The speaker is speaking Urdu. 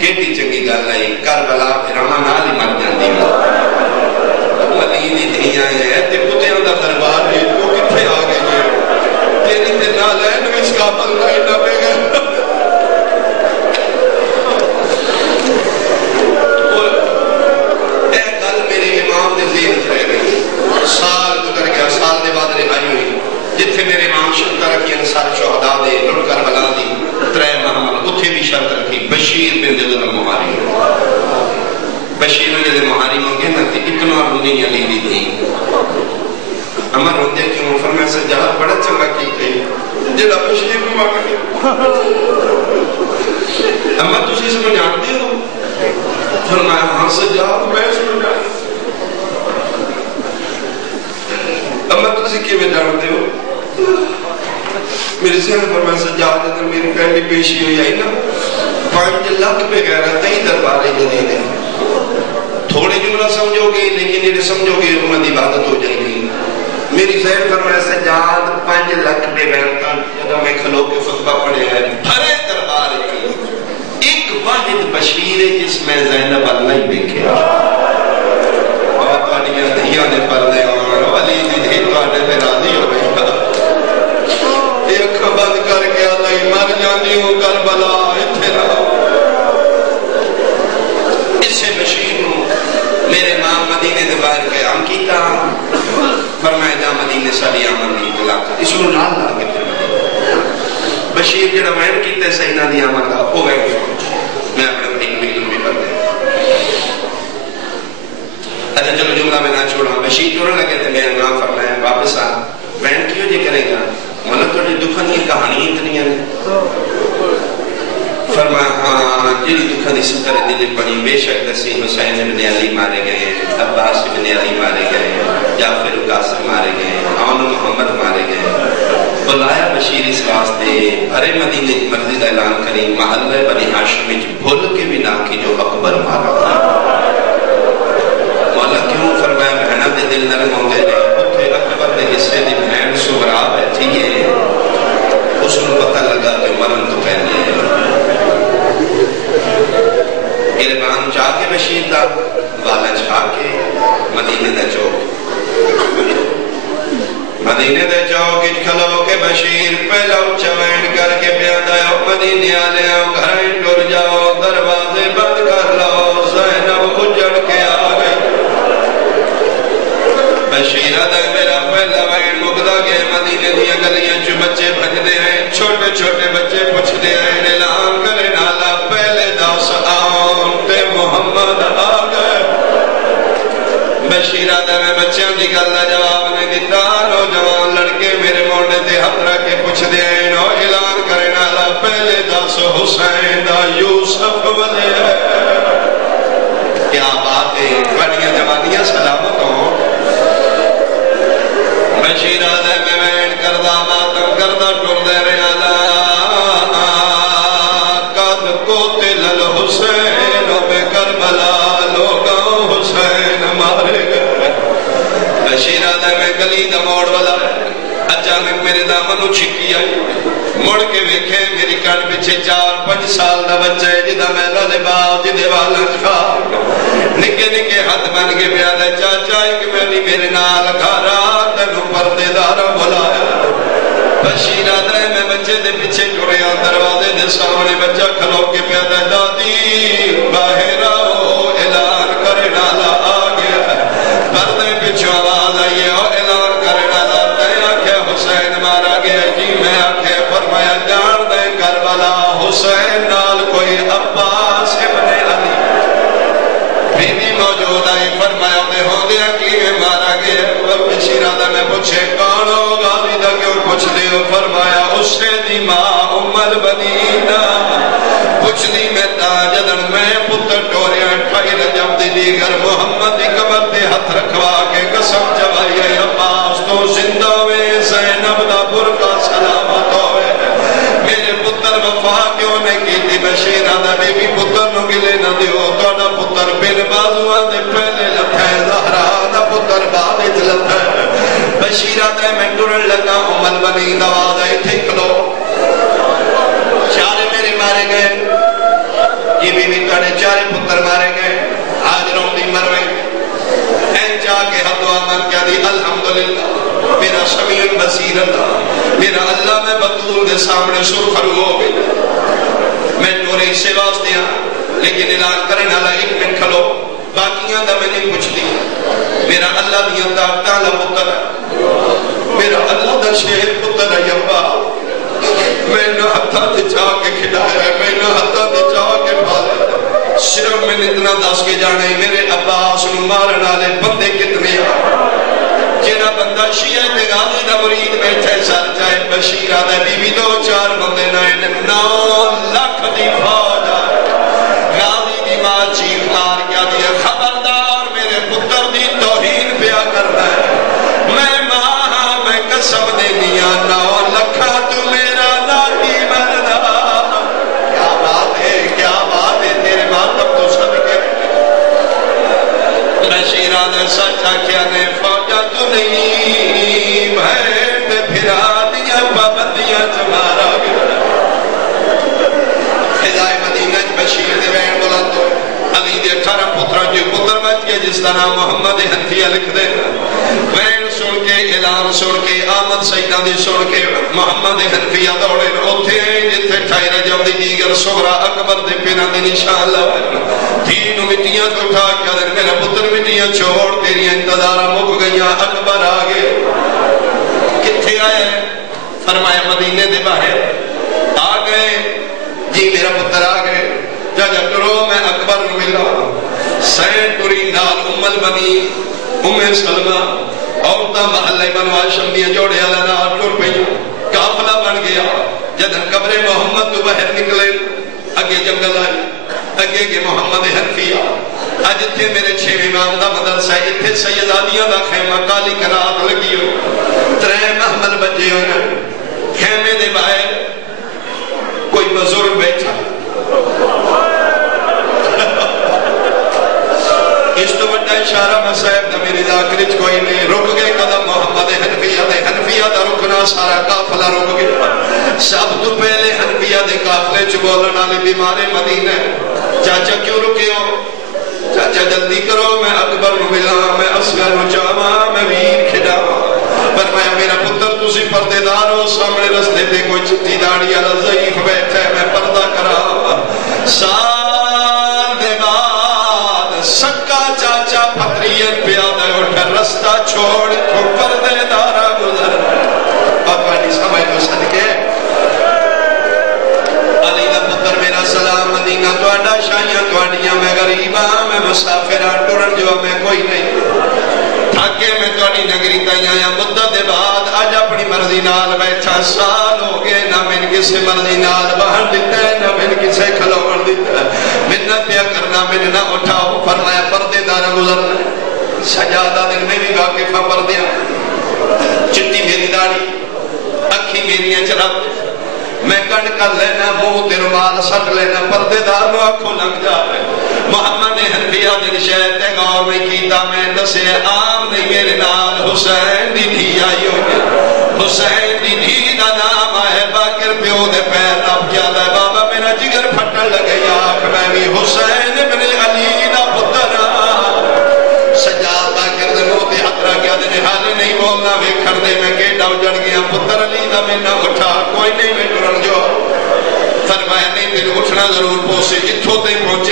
کیڑی چنگی گل آئی کربلا پھراواں نال ہی مر جاندی مدینے دھیاں ہیں تے کتیاں دا دربار ہے تو کتھے آ گئے جی تیری تے نال ہے اس قابل نہیں لگے گا اے گل میرے امام دے ذہن چ رہ گئی سال گزر گیا سال دے بعد رہائی ہوئی جتھے میرے امام شرط رکھی انصار شہداء دے لٹ کر بلا دی 3 ماہ اتھے بھی شرط رکھی بشیر بن جدل مہاری بشیر بن جدل مہاری منگے نا تے اتنا رونی علی دی تھی اما روندے کیوں فرمایا سجاد بڑا چنگا کی گئی جڑا بشیر کو مانگ گیا اما تسی سمجھ جانتے ہو فرمایا ہاں سجاد میں سمجھ جانتے اما تسی کی میں جانتے ہو میرے ذہن پر میں سجاد اندر میری پہلی پیشی ہوئی آئی نا 5 لاکھ پہ کہہ رہا تھی دربارے جدید ہیں تھوڑے جملہ سمجھو گے لیکن یہ سمجھو گے امت عبادت ہو جائے گی میری ذہن پر میں سجاد 5 لاکھ پہ گہرتا جب میں کھلو کے خطبہ پڑھے ہیں بھرے دربار کی ایک واحد بشیر ہے جس میں زینب اللہ ہی دیکھے بہت والیاں دھیاں نے پردے اور ولی دی دھی تو آنے میں راضی ہو گئی ایک بند کر کے اللہ مر جاندی ہوں کربلا اتھے رہا اس سے بشیر نو میرے ماں مدینے دے باہر قیام کیتا فرمایا جا مدینے ساری آمن نہیں طلاق اس کو نال لا کے بشیر جڑا میں کیتے سیدہ دی آمن کا وہ گئے میں اپنے بھائی میں علم بھی پڑھ دے اچھا چلو جملہ میں نہ چھوڑا بشیر چھوڑا لگے تھے میرے نام فرمایا واپس آ بہن کیوں جی کرے گا مولا تھوڑی دکھانی کہانی اتنی ہیں فرمایا ہاں جیڑی دکھانی ستر دل پڑی بے شک دسی حسین ابن علی مارے گئے عباس ابن علی مارے گئے جعفر قاسم مارے گئے عون محمد مارے گئے بلایا بشیر اس واسطے بھرے مدینے مرضی کا اعلان کری محلہ بنی ہاشم وچ بھول کے بھی نہ کی جو اکبر مارا مولا کیوں فرمایا بہناں دے دل نرم ہوندے نے اوتھے اکبر دے حصے دی بہن سغرا بیٹھی ہے اس کو پتہ لگا کہ مرن تو پہلے گربان جا کے بشیر دا والا جا کے مدینے دا چوک مدینے دے چوک کھلو کے بشیر پہلا اچھا وینڈ کر کے پیادا ہے مدینے آلے آؤ گھرائیں ڈر جاؤ دروازے بند کر لاؤ زینب اجڑ کے آ گئی بشیر آدھا میرا پہلا وینڈ مقدہ گئے مدینے دیا گلیاں جو بچے بھج دے ہیں چھوٹے چھوٹے بچے پوچھ دے ہیں اعلان کرے نالا پہلے 10 آؤں تے محمد آ گئے بشیر آدھا میں بچیاں دی گلہ جواب نے دیتا نوجوان لڑکے میرے موڑے تے ہم رکھے پوچھ دے ہیں نو اعلان کرے نالا پہلے 10 حسین دا یوسف ولے کیا بات ہے بڑیاں جوانیاں سلامت ہوں بشیر آدھا میں وین کردہ ماتم کردہ ٹور دے رہے قد قتل الحسین بے کربلا لوگاں حسین مارے گئے بشیر آدھا میں گلی دا موڑ والا اچانک میرے دامنو چھکی آئی مڑ کے ویکھے میری کٹ پیچھے 4-5 سال دا بچہ ہے جدہ میں لالباؤ جدے والا چھا نکے نکے ہاتھ بن کے پیادہ چاچا ایک میں میرے نال کھارا تنو پردے دارا بلایا بشیر آدھا ہے میں بچے دے پیچھے ٹورے آن دروازے دے سامنے بچہ کھلو کے پیادہ دادی باہر آؤ اعلان کرے نالا آ گیا پردے پیچھو آواز آئیے اعلان کرے نالا تے آکھے حسین مارا گیا جی میں آکھے فرمایا جان دے کربلا حسین نال کوئی عباس ابن علی بی بی موجود آئی فرمایا دے ہو دیا کی مارا گیا بشیر آدھا میں پوچھے کون ہو غازی دا کیوں پوچھ دیو فرمایا اس سے دی ماں ام المدینہ پوچھ دی میں تاجدن میں پتر ٹوریاں ٹھائی رجب دی دیگر محمد قبر دے ہاتھ رکھوا کے قسم جوائی ہے عباس تو زندہ ہوئے زینب دا برکا سلامت ہوئے میرے پتر وفا کیوں نے کی تھی بشیر آدھا بی بی پتر نو گلے نہ دیو توڑا پتر بن بازوہ دے پہلے لکھے زہرہ دا پتر بابت لکھے بشیر آدھا میں ٹرن لگا عمل بنی دوازہ ٹھیک لو چارے میرے مارے گئے یہ بی بی پتر مارے گئے ہاجروں دی مروے این جا کے حد و آمد کیا دی الحمدللہ میرا سمیع بصیر اللہ میرا اللہ میں بطول دے سامنے سرخرو ہو گئی میں ٹورے سے واسطے ہاں لیکن اعلان کرنے والا ایک منٹ کھلو باقیاں دا میں نہیں پوچھ دی میرا اللہ دیا طاقتاں لا پتر ہے میرا اللہ دا شہر پتر ہے یبا میں نہ ہتھا تے چاہ کے کھڑایا ہے میں نہ ہتھا تے چاہ کے پالا صرف میں نے اتنا دس کے جانے میرے عباس نو مارن والے بندے کتنے ہیں جنہ بندہ شیعہ تے غازی دا مرید بیٹھے سر جائے بشیرہ دے بی بی دو چار بندے نائن 9 لاکھ دی فوج غازی دی ماں چیخ مار کیا دیا خبردار میرے پتر دی توہین پیا کرنا ہے میں ماں میں قسم دے دیا 9 لکھا تو میرا لاٹی مردا کیا بات ہے تیرے ماتم تو سب کے بشیرہ دے سچا کیا نے فوجہ تو نہیں بھیٹ پھرا دیا پابندیاں چمارا گیا خضائے مدینہ بشیر دے بین بلند ہوئے علی دے 18 پتران جو پتر بچ گئے جس طرح محمد حنفیہ لکھ دے بین سن کے اعلان سن کے آمد سیدہ دی سن کے محمد حنفیہ دوڑے اوتھے جتھے ٹھائی رجب دی دیگر صغرا اکبر دے پینا دی نشان لائے دین مٹیاں تو اٹھا کیا دن میرا پتر مٹیاں چھوڑ تیری انتظارہ مک گئیاں اکبر آگے کتھے آئے فرمایا مدینے دے باہر آگئے جی میرا پتر آگئے جا ٹرو میں اکبر نو ملا سین ٹری نال البنی سلمہ عورتاں محلے بنو ہاشم دیا جوڑے والا نال ٹر پئی قافلہ بن گیا جدن قبر محمد تو باہر نکلے اگے جنگل آئی اگے کہ محمد حنفیہ اج تھے میرے 6 امام دا مدرسہ ہے اتھے سیدادیاں دا خیمہ کالی کرات لگی ہو 3 محمل بجے ہوئے خیمے دے باہر کوئی بزرگ بیٹھا اس تو بڑا اشارہ مسائب دا میری ذاکرچ کوئی نہیں رک گئے قدم محمد حنفیہ دا رکنا سارا قافلہ رک گیا سب تو پہلے حنفیہ دے قافلے چبولن والے بیمارے مدینہ چاچا کیوں رکے ہو چاچا جلدی کرو میں اکبر نو ملا میں اصغر نو چاہاں میں ویر کھڑاواں پر میں میرا پتر تسی پردے دار ہو سامنے رستے تے کوئی چٹی داڑھی والا ضعیف بیٹھا ہے میں پردہ کرا سال دے بعد سکا چاچا پتریت پیادہ اٹھا رستہ چھوڑ کو پردے دارا گزر پاپا نہیں سمجھ تو صدقے علی دا پتر میرا سلام مدینہ توڑا شاہیاں توڑیاں میں غریباں میں مسافران ٹورن جو میں کوئی نہیں تھاکے میں توڑی نگری تائیں آیا مدت دے بعد آج اپنی مرضی نال بیٹھا سال ہو گئے نہ من کسی مرضی نال باہر دیتا ہے نہ من کسی کھلوڑ دیتا ہے منت پیا کرنا من نہ اٹھاؤ فرمایا پردے دارا گزرنا سجادہ دن میں بھی واقفہ پردیاں چٹی میری داڑھی اکھی میری چراب میں کڑ کر لینا منہ تے رومال سٹ لینا پردے دار نو اکھوں لگ جائے محمد حنفیہ دن شہر تے غور میں کیتا میں دسے عام نہیں میرے نال حسین دی دھی آئی ہوگی حسین دی دھی دا نام آئے باکر پیو دے پیر ناب کیا دے بابا میرا جگر پھٹن لگے آنکھ میں بھی حسین ابن علی دا پتر سجاد باکر دے موتی حضرہ کیا دے نحالے نہیں بولنا ویکھن دے میں گیٹا اجڑ گیا پتر علی دا میں نہ اٹھا کوئی نہیں میں ٹرن جو فرمایا نہیں پھر اٹھنا ضرور پوسے اتھو تے پہنچ